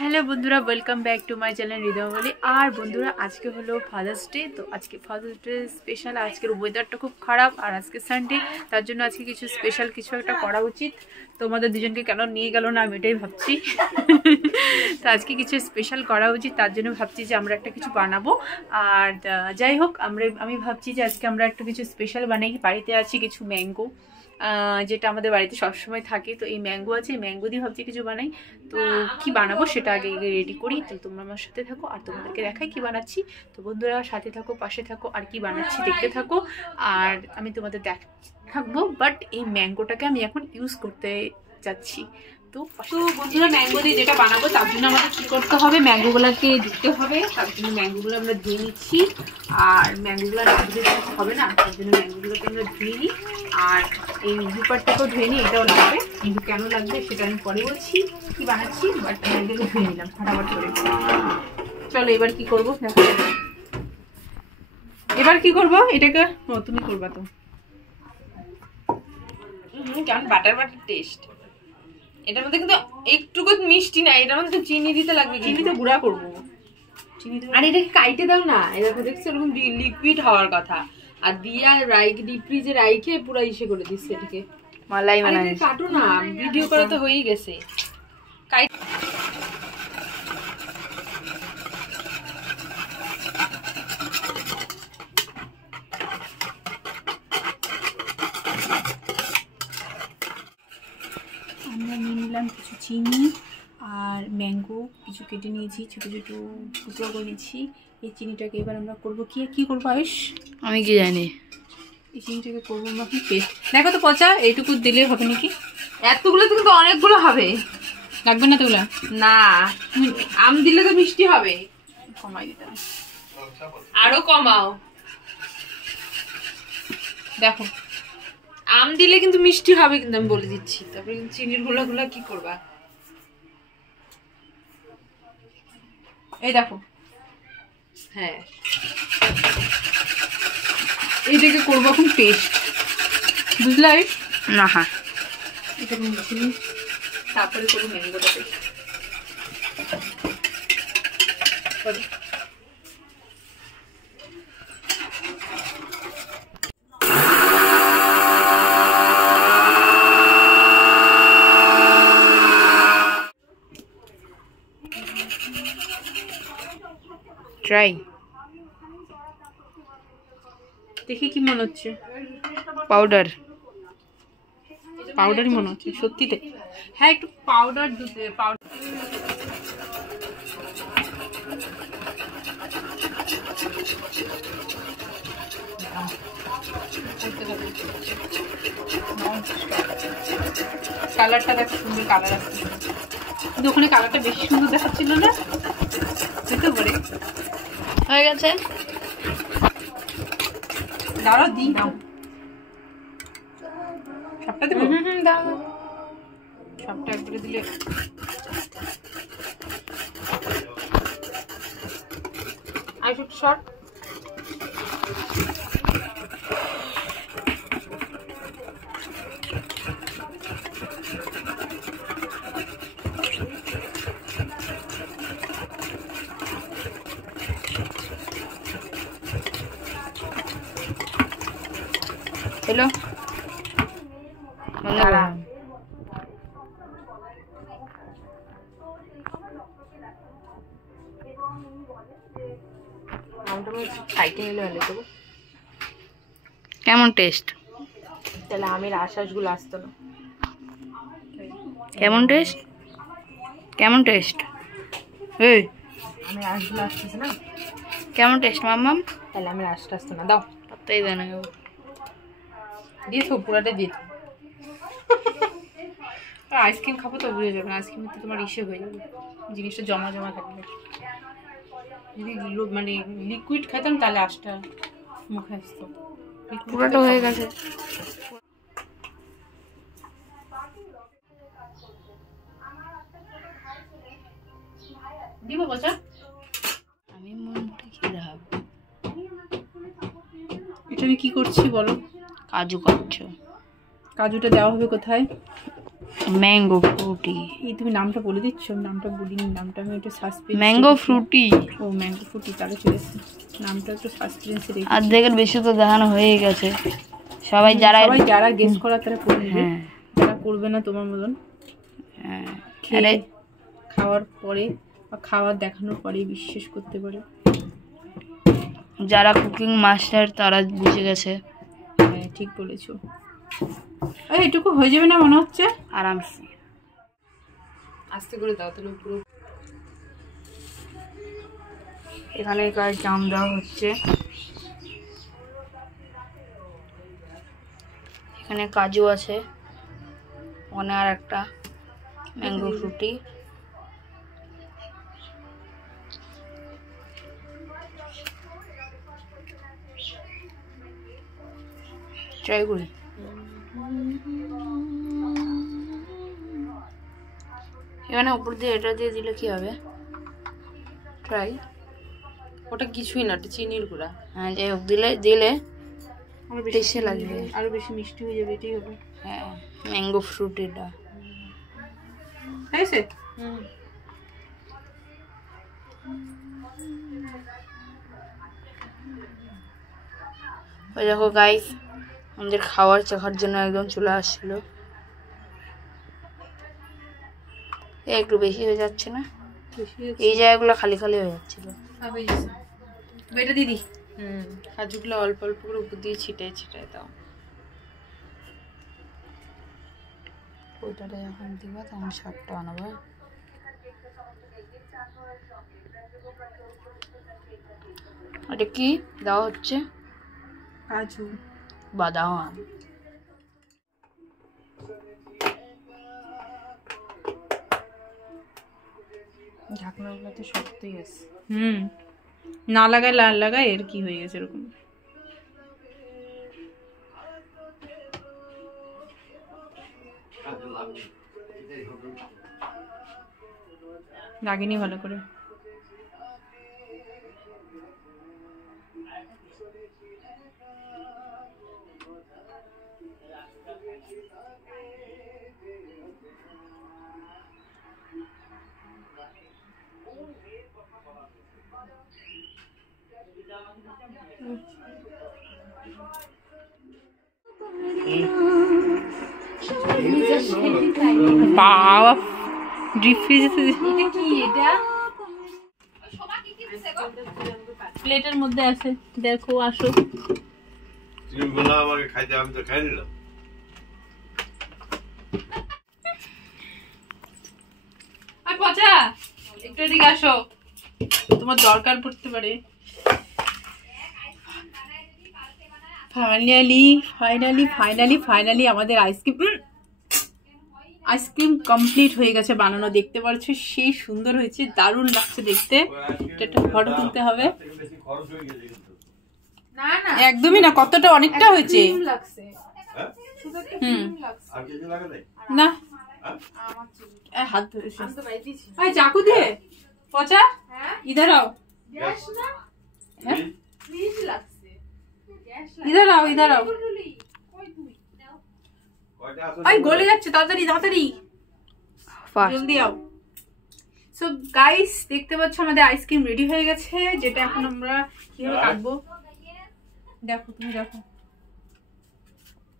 Hello বন্ধুরা, welcome back to my channel Hridoyboli. আর বন্ধুরা, আজকে হলো ফাদার্স ডে। তো আজকে ফাদার্স ডে স্পেশাল। আজকের ওয়েদারটা খুব খারাপ আর আজকে সানডে, তার জন্য আজকে কিছু স্পেশাল কিছু একটা করা উচিত। তোমাদের দুজনকে কেন নিয়ে গেল না আমি এটাই ভাবছি। তো আজকে কিছু স্পেশাল করা উচিত, তার জন্য ভাবছি যে আমরা একটা কিছু বানাবো। আর যাই হোক, আমি ভাবছি যে আজকে আমরা একটা কিছু স্পেশাল বানাই। বাড়িতে আছে কিছু ম্যাঙ্গো, যেটা আমাদের বাড়িতে সবসময় থাকে। তো এই ম্যাঙ্গো আছে, এই ম্যাঙ্গো দিয়ে ভাবছি কিছু বানাই। তো কি বানাবো সেটা আগে রেডি করি। তো তোমরা আমার সাথে থাকো আর তোমাদেরকে দেখাই কি বানাচ্ছি। তো বন্ধুরা সাথে থাকো, পাশে থাকো, আর কি বানাচ্ছি দেখতে থাকো। আর আমি তোমাদের থাকবো, বাট এই ম্যাঙ্গোটাকে আমি এখন ইউজ করতে যাচ্ছি। তো বন্ধুরা, ম্যাঙ্গো দিয়ে যেটা বানাবো তার জন্য আমাদের কি করতে হবে, ম্যাঙ্গোগুলোকে ধুতে হবে। তার জন্য ম্যাঙ্গোগুলো আমরা ধুয়ে নিচ্ছি। আর ম্যাঙ্গোগুলো না ধুয়ে হবে না, তার জন্য ম্যাঙ্গোগুলোকে আমরা ধুয়ে নিই। আর এই দুপারটাকেও ধুয়ে নিই, এটাও লাগবে। কিন্তু কেন লাগবে সেটা আমি পরে বলছি কি বানাচ্ছি। বাট ম্যাঙ্গোকে ধুয়ে নিলাম ফাটাফাট করে। চলো এবার কি করবো দেখো। এবার কি করবো এটাকে, তুমি করবা তো। কেমন বাটার বাটার টেস্ট। এটার মধ্যে কিন্তু একটুকু মিষ্টি না, এটার মধ্যে চিনি দিতে লাগবে। চিনি তো গুঁড়া করবো। আর এটাকে কাইটে দাও না, এরকম দেখছো এরকম লিকুইড হওয়ার কথা। আর দিয়া ডিপ ফ্রিজে রাইখে পুরো ইসে করে দিচ্ছে এটাকে মালাই বানাই। কাটো না, ভিডিও করা তো হয়েই গেছে। আমরা নিয়ে নিলাম কিছু চিনি আর ম্যাঙ্গো কিছু কেটে নিয়েছি, ছোটো ছোটো টুকরো করে নিয়েছি। এই চিনিটাকে এবার আমরা করবো কি করবো আয়ুষ, আমি কি জানি। এই চিনিটাকে করবো আমরা কি পেস্ট। দেখো তো পচা, এইটুকু দিলে হবে নাকি? এতগুলো তো কিন্তু অনেকগুলো হবে। লাগবে না তোগুলা? না, আম দিলে তো মিষ্টি হবে। কমাই দিতে হবে, আরো কমাও। দেখো আম দিলে কিন্তু মিষ্টি হবে, কিন্তু আমি বলে দিচ্ছি। তারপরে চিনির গুলা কি করবা? এই দেখো, হ্যাঁ এইটাকে করবো এখন পেস্ট, বুঝলে আয়ুষ? না, হ্যাঁ এটা মিশিয়ে নিই, তারপরে করবো ম্যাঙ্গোটা পেস্ট। ট্রাই দেখি কি মনে হচ্ছে। পাউডারই মনে হচ্ছে সত্যিতে। হ্যাঁ, একটু পাউডার দিতে। পাউডার কালারটা দেখ, সুন্দর কালার আসছে। কিন্তু ওখানে কালারটা বেশি সুন্দর দেখাচ্ছিল না, বুঝতে পারে। হয়ে গেছে, দাঁড়াও দিই, নাও সবটা দেবো। দাও। সবটা একবারে দিলে আর একটু শর্ট। হ্যালো, কেমন টেস্ট? তাহলে আমের আশ্বাসগুলো আসতো না। কেমন টেস্ট? কেমন টেস্ট? এই আমের আঁশগুলো আসতেছে না, কেমন টেস্ট মাম্মাম? তাহলে আমের আঁশটা আসতো না। দাও, তাই জানা দিয়েছো পুরাটা দিয়েছো। আইসক্রিম খাবো তো বুঝে যাবে, আইসক্রিম তো তোমার ইসে হয়ে যাবে, জিনিসটা জমা জমা থাকবে। যদি মানে লিকুইড খেতাম তাহলে আঁশটা মুখে আসতো। পুরোটা হয়ে গেছে। দিব বচা, আমি মনটা খেতে হবে। এটা আমি কি করছি বলো? কাজু কাটছো। কাজুটা দেওয়া হবে কোথায়? ম্যাঙ্গো ফ্রুটি। এই তুমি নামটা বলে দিচ্ছ, নামটা বলিনি, নামটা আমি একটু সাসপেন্স। ম্যাঙ্গো ফ্রুটি। ও ম্যাঙ্গো ফ্রুটি, তাহলে চলে এসেছে, নামটা একটু সাসপেন্সে রেখে। অর্ধেকের বেশি তো দেখানো হয়ে গেছে। সবাই যারা গেস করার তারা করে নেবে, যারা করবে না তোমার মতন খেয়ে খাওয়ার পরে বা খাওয়ার দেখানোর পরে বিশ্বাস করতে পারে। যারা কুকিং মাস্টার তারা বুঝে গেছে। হ্যাঁ ঠিক বলেছো। এইটুকু হয়ে যাবে না মনে হচ্ছে? আরামসে আস্তে করে দাও তাহলে পুরো। এখানে কার জাম দেওয়া হচ্ছে, এখানে কাজু আছে, ওখানে আর একটা ম্যাঙ্গো ফ্রুটি। ট্রাই করি। এখানে উপর দিয়ে এটা দিয়ে দিলে কি হবে? ট্রাই। ওটা কিছুই না, ওটা চিনির গুঁড়া। হ্যাঁ যাই হোক, দিলে টেস্টি লাগবে, আরো বেশি মিষ্টি হয়ে যাবে, এটাই হবে। হ্যাঁ ম্যাঙ্গো ফ্রুট এটা। হয়েছে? ওই দেখো গাইস, আমাদের খাওয়ার চাখার জন্য একদম চলে আসছিল। একটু বেশি হয়ে যাচ্ছে না? এই জায়গাগুলো খালি খালি হয়ে যাচ্ছিল। এটা দিদি কাজুগুলো অল্প অল্প করে উপর দিয়ে ছিটায় দাও। ওইটাতে যখন দিবা তখন শাকটা আনবা। এটা কি দেওয়া হচ্ছে? কাজু বাদাম। ঢাকনাগুলো তো শক্তই আছে। না লাগায় লাল লাগায় এর কি হয়ে গেছে এরকম। লাগেনি ভালো করে। বাবা ডিপ ফ্রিজে প্লেটের মধ্যে আছে, দেখো আসো। তুমি বললা আমাকে খাইতে, আমি তো খাই নিলাম। পচা একটু এদিকে আসো, তোমার দরকার পড়তে পারে। ফাইনালি আমাদের আইসক্রিম কমপ্লিট হয়ে গেছে বানানো। দেখতে পাচ্ছ সেই সুন্দর হয়েছে, দারুণ লাগছে দেখতে। একটা ফটো তুলতে হবে। একদমই না, কতটা অনেকটা হয়েছে। না হাত ধরে চাকু দিয়ে পচা ইধার আও, ইধার আও। গলে যাচ্ছে, তাড়াতাড়ি জলদি আও। সো গাইস দেখতে পাচ্ছ আমাদের আইসক্রিম রেডি হয়ে গেছে, যেটা এখন আমরা কিভাবে কাটবো দেখো, তুমি দেখো।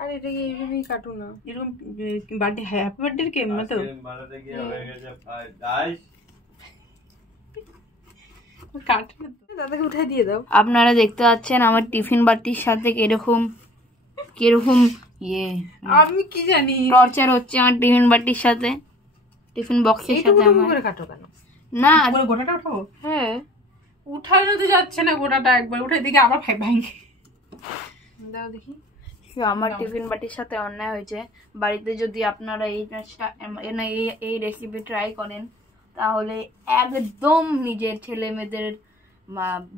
আর এটাকে এইভাবেই কাটো না, এরকম বার্থডে, হ্যাপি বার্থডে কেক মতো দাদাকে উঠাই দিয়ে দাও। আপনারা দেখতে পাচ্ছেন আমার টিফিন বাটির সাথে কিরকম আমি কি জানি টর্চার হচ্ছে আমার টিফিন বাটির সাথে, টিফিন বক্সের সাথে। করে কাটো কেন? না গোটাটা উঠাবো। হ্যাঁ উঠানো তো যাচ্ছে না, গোটাটা একবার উঠে দিকে আবার ভাঙে দাও দেখি। আমার টিফিন বাটির সাথে অন্যায় হয়েছে। বাড়িতে যদি আপনারা এই রেসিপি ট্রাই করেন তাহলে একদম নিজের ছেলে মেয়েদের,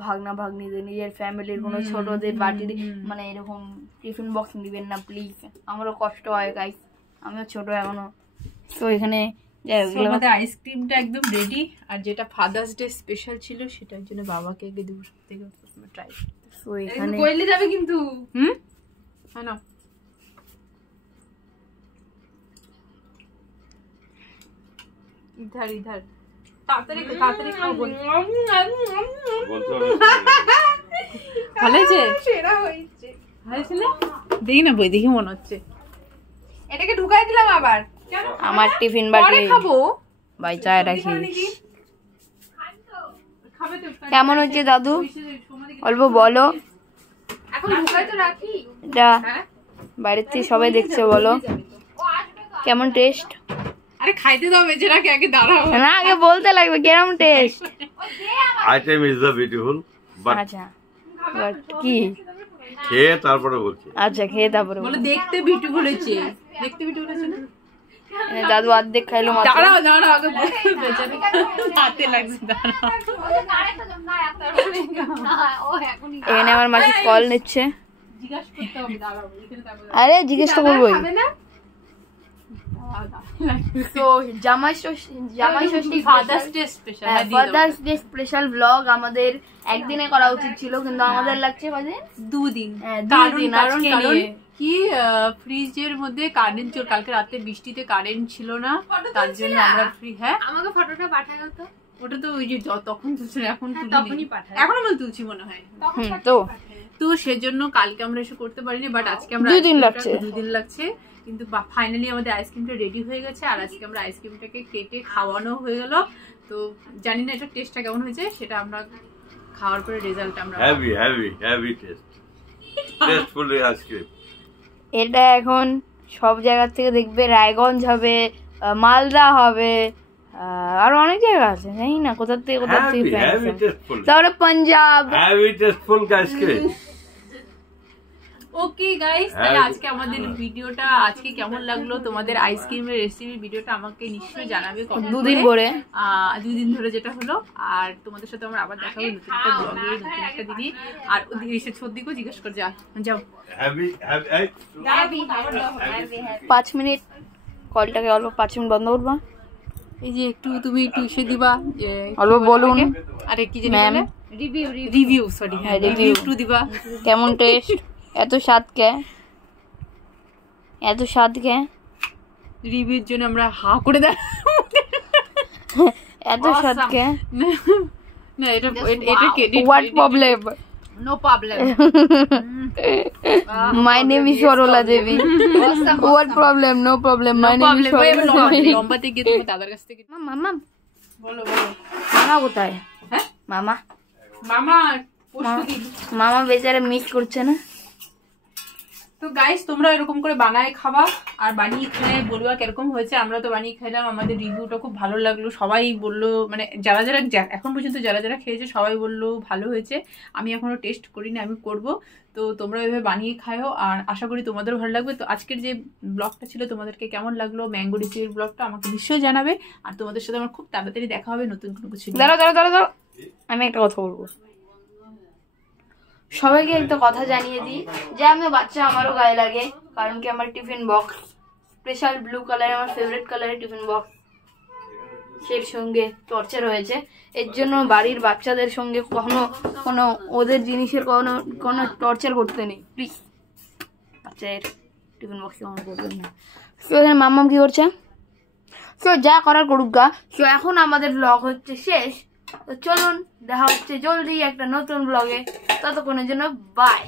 ভাগনা ভাগ্নিদের, নিজের ফ্যামিলির কোনো ছোটদের বাটি মানে এরকম টিফিন বক্স দিবেন না প্লিজ। আমারও কষ্ট হয় গাইস, আমিও ছোট এখনো। তো এখানে আমাদের আইসক্রিমটা একদম রেডি। আর যেটা ফাদার্স ডে স্পেশাল ছিল সেটার জন্য বাবাকে আগে দেবো সব থেকে ট্রাই। তো এখানে কইলে যাবে কিন্তু। হ্যাঁ না ইধার ইধার তাড়াতাড়ি তাড়াতাড়ি খাও বলতে হবে ভালো হয়েছে সেরা হয়েছে। হয়েছে না দেখি না বই দেখি মনে হচ্ছে এটাকে ঢুকাই দিলাম আবার। আমার টিফিন পরে বাটি খাবো। ভাই চায় রাখি। খাবে তো কেমন হচ্ছে দাদু অল্প বলো। এখন ঢুকাই তো রাখি। এটা হ্যাঁ বাইরের থেকে সবাই দেখছে, বলো কেমন টেস্ট। আরে খাইতে দাও বেচারাকে আগে দাঁড়াও না আগে বলতে লাগবে কেমন test. Item is the beautiful but আচ্ছা but কি খেয়ে তারপরে বলছি আচ্ছা খেয়ে তারপরে বলে দেখতে বিউটিফুল হয়েছে দেখতে বিউটিফুল হয়েছে না দাদু অর্ধেক খাইলো মাত্র। দাঁড়াও দাঁড়াও আগে বলতে বেচারি হাতে লাগছে দাঁড়াও এখানে আমার মাসি কল নিচ্ছে। জিজ্ঞাসা করতে হবে দাঁড়াও এখানে তারপর আরে জিজ্ঞেস তো করবোই। খাবে না? তো Jamai Shashthi father's day special father's day special blog আমাদের একদিনে করা উচিত ছিল, কিন্তু আমাদের লাগছে কদিন, দুদিন হ্যাঁ, কারণ দুদিন, কারণ আজকে কারণ নিয়ে। কি ফ্রিজের মধ্যে কারেন্ট চল কালকে রাতে বৃষ্টিতে কারেন্ট ছিল না তার জন্য আমরা ফ্রি হ্যাঁ আমাকে ফটোটা পাঠাও তো। ওটা তো ওই যে তখন তুলছি না, এখন তুলিনি। তখনই পাঠাই। এখন আমরা তুলছি মনে হয় তো তো সেজন্য কালকে আমরা এসে করতে পারিনি বাট আজকে আমরা দুদিন দুদিন লাগছে কিন্তু ফাইনালি আমাদের আইসক্রিমটা রেডি হয়ে গেছে আর আজকে আমরা আইসক্রিমটাকে কেটে খাওয়ানো হয়ে গেল। তো জানি না এটা টেস্টটা কেমন হয়েছে, সেটা আমরা খাওয়ার পরে রেজাল্ট আমরা heavy heavy heavy taste টেস্টফুলি ice cream এটা এখন সব জায়গা থেকে দেখবে, রায়গঞ্জ হবে, মালদা হবে, আর অনেক জায়গা আছে, জানি না কোথা থেকে হেভি হেভি পেয়ে। টেস্টফুল তারপরে Punjab. Heavy tasteful ice cream okay guys, তাহলে আজকে আমাদের ভিডিওটা আজকে কেমন লাগলো তোমাদের আইসক্রিমের রেসিপি ভিডিওটা আমাকে নিশ্চয়ই জানাবে comment দুদিন করে। পরে 2 দিন ধরে যেটা হলো, আর তোমাদের সাথে আমরা আবার দেখা হবে নতুন একটা ব্লগে নতুন একটা দিনে। আর ওদিকে সর্দিকেও জিজ্ঞেস করে যাও হেভি হেভি 5 মিনিট কলটাকে অল্প 5 মিনিট বন্ধ করবা। এই যে একটু তুমি একটু ইসে দিবা যে অল্প বলুন আরে কি জানি ম্যাম, বলে রিভিউ সরি হ্যাঁ রিভিউ একটু দিবা কেমন টেস্ট, এত স্বাদ কে, এত স্বাদ কে, রিভিউর জন্য আমরা হা করে দেয় এত স্বাদ কে, না এটা এটা credit what problem, no problem my name is Sarala Devi, what problem, no problem, my name is Sarala Devi. লম্বাতে গিয়ে তুমি দাদার কাছ থেকে মামা, বলো বলো মামা কোথায়? হ্যাঁ মামা, মামা পরশুদিন। মামা বেচারা মিস করছে না। তো গাইস তোমরা এরকম করে বানায় খাবা আর বানিয়ে খেলে বলবা কিরকম হয়েছে। আমরা তো বানিয়ে খেলাম, আমাদের রিভিউটা খুব ভালো লাগলো, সবাই বললো মানে যারা যারা এখন পর্যন্ত যারা যারা খেয়েছে সবাই বললো ভালো হয়েছে। আমি এখনো টেস্ট করিনি, আমি করব। তো তোমরা এভাবে বানিয়ে খাও আর আশা করি তোমাদেরও ভালো লাগবে। তো আজকের যে ব্লগটা ছিল তোমাদেরকে কেমন লাগলো, ম্যাঙ্গো রেসিপির ব্লগটা আমাকে নিশ্চয়ই জানাবে। আর তোমাদের সাথে আমার খুব তাড়াতাড়ি দেখা হবে নতুন কোনো কিছু নিয়ে। দাঁড়াও, আমি একটা কথা বলবো। সবাইকে একটা কথা জানিয়ে দিই যে আমি বাচ্চা, আমারও গায়ে লাগে, কারণ কি আমার tiffin box special blue colour, আমার ফেভারিট কালারের টিফিন বক্স এর সঙ্গে টর্চার হয়েছে। এর জন্য বাড়ির বাচ্চাদের সঙ্গে কোনো ওদের জিনিসের কোনো টর্চার করতে নেই প্লিজ। বাচ্চাদের টিফিন বক্স কেমন করবেন না। তো এখানে মাম্মাম কি করছে? তো যা করার করুক গা। তো এখন আমাদের ব্লগ হচ্ছে শেষ। তো চলুন দেখা হচ্ছে জলদি একটা নতুন ব্লগে, ততক্ষণের জন্য বাই।